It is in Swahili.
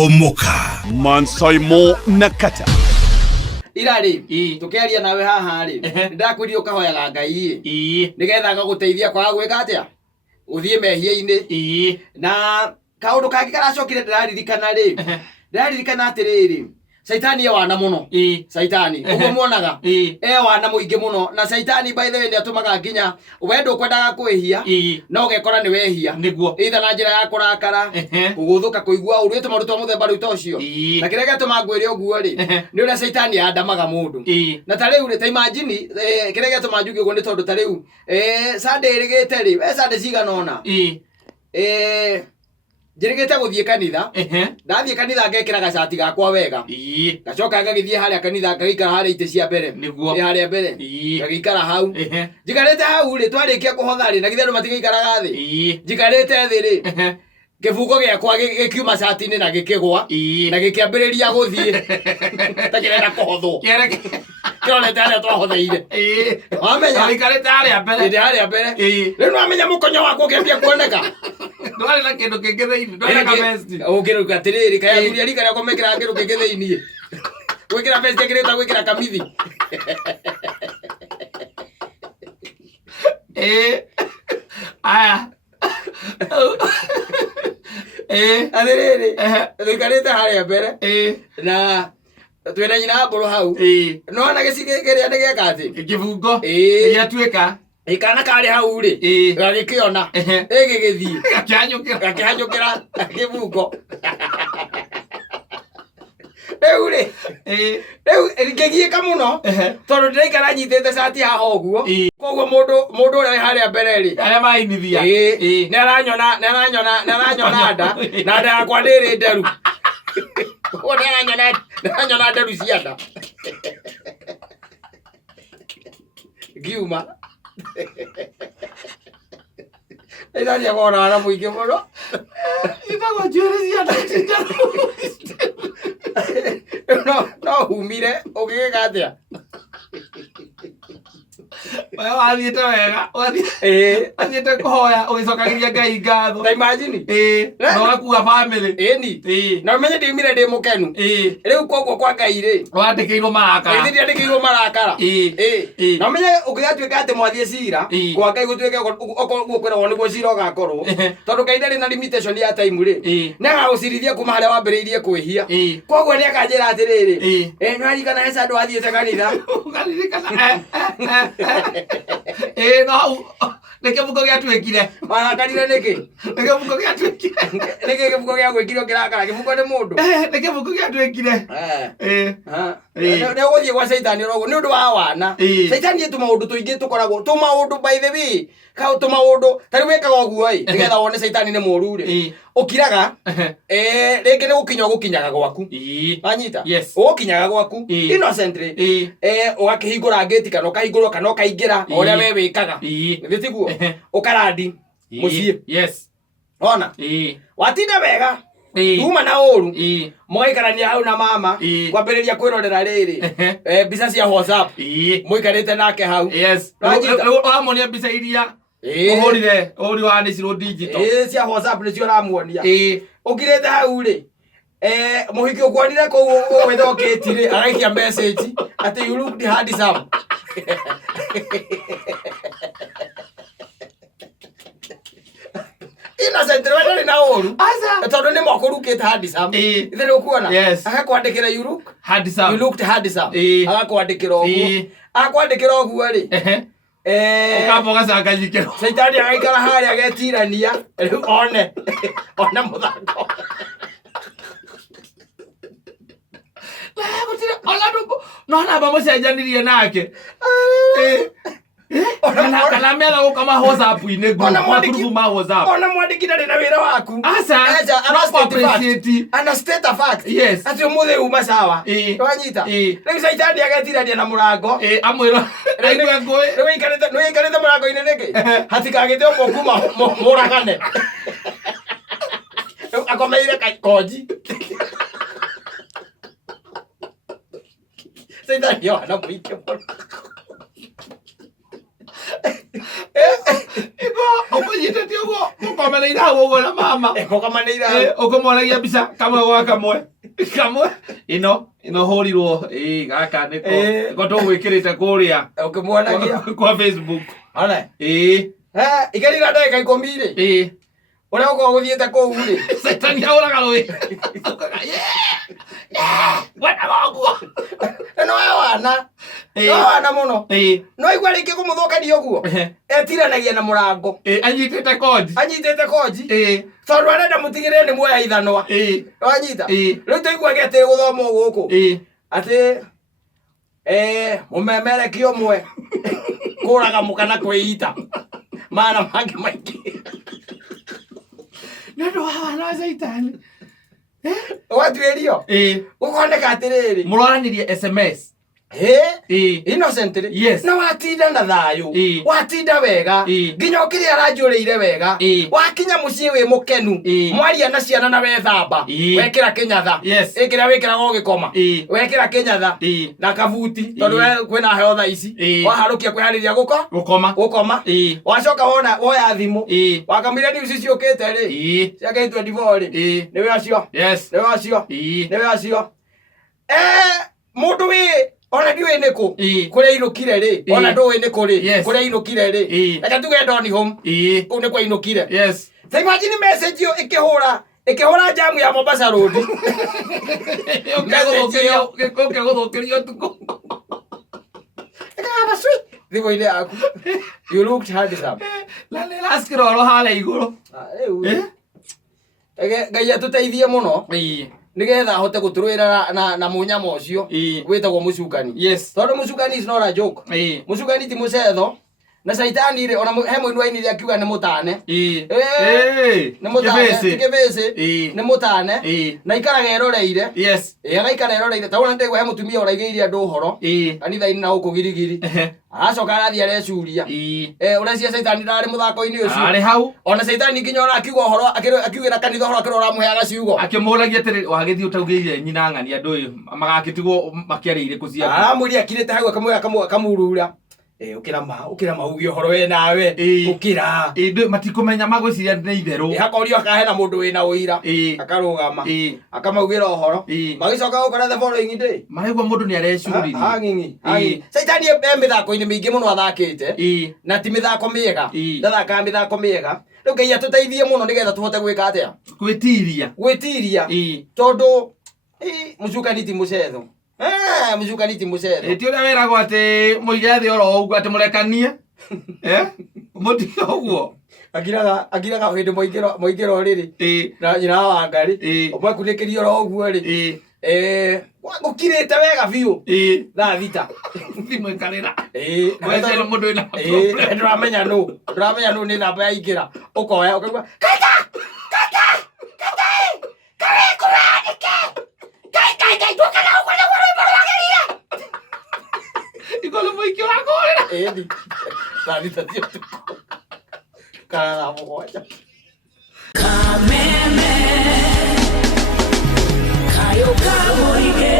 Omoka Mansaimo Nakata Irari tukiaria nawe haha ri ndakwiri ukahoyaga Ngai nigetha ngaguteithia kwa gwika atia uthie mehia-ini na kaundu kangi karacokire ndiraririkana atiriri Saitani wana muno Saitani uguo muonaga wana muingi muno na Saitani by the way atumaga nginya wendo kwendaga kwihia no gekora ni wehia niguo itha na njira ya kurakara kuguthuka kuigua uru itu maruto muthemba riu tocio na kire gatuma ngwire uguo ri ni uria Saitani andamaga mundu na tariu ri ta imagine kire gatuma njuge uguo ni tondu tariu Sunday rigite ri we Sunday cigana ona Jirigete guthie kanitha ndathie kanitha ngekira gacati gakwa wega gacoka ngagithie haria kanitha ngagikara haria ite cia mbere niguo haria mbere ngagikara hau njikarite hau ri twarikia kuhotha ri na githe ndo matigikaraga thi njikarite thi ri kifungo giakwa gikiuma cati-ini na gikigwa na gikiambiriria guthie ta kirenda kuhothwo kirorete haria twahotheire wamenya gikarite haria mbere riu nwamenya mukonyo wakwa ukiambia kuoneka ndwari na kindu kingi thiini ndwari ka vest ukiruka atiriri kaya thuria rika ria komekira kindu kingi thiini gwikira vest kirita gwikira kamithi aya atiriri thikarite haria mbere na twina nyina mburu hau no na gicige kiria ni gieka ati kifungo giatuika ikana kari hau ri gagikiona gigithii gakianyukira kifungo riu ngigiika muno tondu ndiraikara nyitite cati haha uguo koguo mundu uria haria mbere ri aria mainithia ni aranyona nda na nda yakwa ndiri nderu aranyona nderu cia nda ngiuma Ila ya gora na muingi muno itagwo njuĩrĩ cia nda no humire ũgĩgĩka atĩa wewe wathiĩte wega wathiĩte kũhoya ũgĩcokagiria Ngai ngatho ta imagine no gakua family ni na menye ndimire ndi mukenu rĩu koguo kwa Ngai rĩ wandĩkĩirwo marakara ndĩandĩkĩirwo marakara na menye ũgĩgatuĩka atĩ mwathie cira kwa Ngai gũtuĩke okorwo kwĩragwo nĩguo cira ũgakorwo tondũ Ngai ndarĩ na limitation ya time rĩ nĩagagũcirithia kuma harĩa wambĩrĩirie kwĩhia koguo nĩakanjĩra atĩrĩrĩ nĩwaririkana he handũ wathiĩte kanitha ũkaririkana no nike muko giatuikire marakarire niki muko giatuikire niki muko gia gwikire kirakara kimuko ni mundu niki muko giatuikire ne uguthie kwa Saitani rogo ni undu wa wana Saitani etu maundu tuingi tukoragwo tu maundu by the way ka tu maundu tari wekaga uguo nigetha wone Saitani ni muru ri ukiraga ringi ni gukinyaga gwaku anyita ukinyaga gwaku innocently ugakihingura gate kana ukahingurwo kana ukaingira uria we wikaga nithiguo ukaradi mucie ona watinda wega uma na uru muikarania hau na mama kwambiriria kwirorera riri mbica cia WhatsApp muikarite nake hau wamuonia mbica iria uhurire uri wa niciro digital cia WhatsApp nicio ramuonia ukirite hau ri muhiki ukwonire ko wethoketi ri agaikia message ati you look handsome innocent wewe na uru tondu ni moko rukite handsome ithere ukuona akakwandikira you look handsome you looked handsome agakwandikira uguo akwandikira uguo ri ukamboga canganyikiro Saitani agaikara haria agetirania riu one muthako no na ba mucenjanirie nake kana mera gukama WhatsApp-ini group ma WhatsApp ona mwandiki ndari na wira waku ana state of fact ati umuthe uma sawa wanyita riu Saitani agatirania na murango amwira riu ikarite murango-ini niki hatikagite umwe kuma muragane akomeire koji Saitani wana muingi muno Igo, umanyitete uguo Mũkomanĩira ũguo na mama. Mũkomanĩira. Ũkũmonagia mbica kamwe gwa kamwe. Kamwe. Ĩno hũrirwo gaka nĩko tũgwĩkĩrĩte kũrĩa. Ũkĩmuonagia kwa Facebook. Ona. Ikarira ndagĩka 10 Ũrĩa ũkorwo gũthiĩte kũu rĩ. Saitani ahũraga rũĩ. Wana waguo. No wana. No wana mũno. No igua rĩngĩ kũmũthũkania ũguo. Etiranagia na mũrango. Anyitĩte koji. Tondũ arenda mũtigĩrĩre nĩ muoya ithanwa. Wanyita. Rĩu tũiguage atĩ gũthoma gũkũ. Atĩ mũmemereki ũmwe kũraga mũkana kwĩita. Mana mangĩ maingĩ. Nendo hawana Saitani. Watuĩrio. Gũkoneka atĩrĩrĩ. Mũroranirie SMS. Innocently. Yes. Na watinda na thayũ. Watinda wega. Nginya ũkĩrĩa aranjũrĩire wega. Wakinya mũciĩ wĩ mũkenu. Mwaria na ciana na wethamba. Wekĩra kĩnyatha. Ĩkĩra wĩkĩraga ũgĩkoma. Wekĩra kĩnyatha. Na kabuti. Tondũ kwĩna heho thaa ici. Waharũkia kwĩharĩria gũkoma. Wacoka woya thimũ. Wakamire news ciũkĩte rĩ. Ciake 24 rĩ. Nĩwe acio. Mũndũ wĩ ona ndiũĩ nĩkũ kũrĩa inũkire rĩ, ona ndũĩ nĩkũ rĩ, kũrĩa inũkire rĩ. Reke tuge Donny home. Kũu nĩkwo inũkire. Ta imagine message ĩyo ĩkĩhũra jamu ya Mombasa Road. Ũkĩgũthũkĩria ũtukũ. Ĩkagamba cui thimũ-inĩ yaku. You looked handsome. Na nĩ raskĩroro harĩa igũrũ. Ngai atũteithie mũno. Nigetha ahote gũtũrũĩra na mũnyama ũcio wĩtagwo mũcukani. Tondũ mũcukani is not a joke. Mũcukani ti mũcetho. Na Saitani rĩ ona he mũini wainire akiuga nĩ mũtane. Nĩ mũtane. Kĩbĩci nĩ mũtane. Na ikaraga eroreire. Agaikara eroreire. Ta wona ndĩgwa he mũtumia ũraigĩire andũ ũhoro. Kanitha-inĩ na gũkũ girigiri. Aracoka arathiĩ areciuria. Ũreciria Saitani ndarĩ mũthako-inĩ ũcio. Arĩ hau. Ona Saitani nginya ona akiuga ũhoro akiugĩra kanitha ũhoro akĩrora mũheaga ciugo. Akĩmũragia atĩrĩ wagĩthiĩ ũtaugĩire nyina ng'ania andũ ũyũ magagĩtigwo makĩarĩ irĩkũ ciaku. Aramũria akirĩte hau akamurura. Ukira maugi ũhoro we nawe. Ukira. Matikũmenya magwĩciria nĩ itherũ. Hakorio akahe na mũndũ wĩna ũira. Akarũgama. Akamaugĩra ũhoro. Magĩcoka gũkora the following day. Maraigua mũndũ nĩ arecuririe. Hang'ing'i. Saitani mĩthako-inĩ mĩingĩ mũno athakĩte. Na ti mĩthako mĩega. Ndathakaga mĩthako mĩega. Rĩu Ngai atũteithie mũno nĩgetha tũhote gwĩka atĩa. Gwĩtiria. Tondũ mũcukani ti mũcetho. Mũcukani ti mũcetho. Ti ũrĩa wĩragwo atĩ mũige thĩ oro ũguo atĩ mũrekanie. Mũtige ũguo. Agiraga hĩndĩ moingĩro rĩrĩ. Na nyina wa Wangari. Ũmwekunĩkĩrie oro ũguo rĩ. Gũkirĩte wega biũ. Thaa thita. Thimũ ĩkarĩra. Gwecera mũndũ wĩna problem. Ndũramenya nũ nĩ namba ya ingĩra. Ũkoya ũkaigua Kaita. Kare kũrandĩke. Kai nduka na ũguo nĩguo rwĩmbo rwagĩrĩire. Igũrũ mũingĩ ũrakũrĩra. Ĩni. Thaa thita ti ũtukũ. Kana thaa mũgwanja. Kameme Kayo Kamuige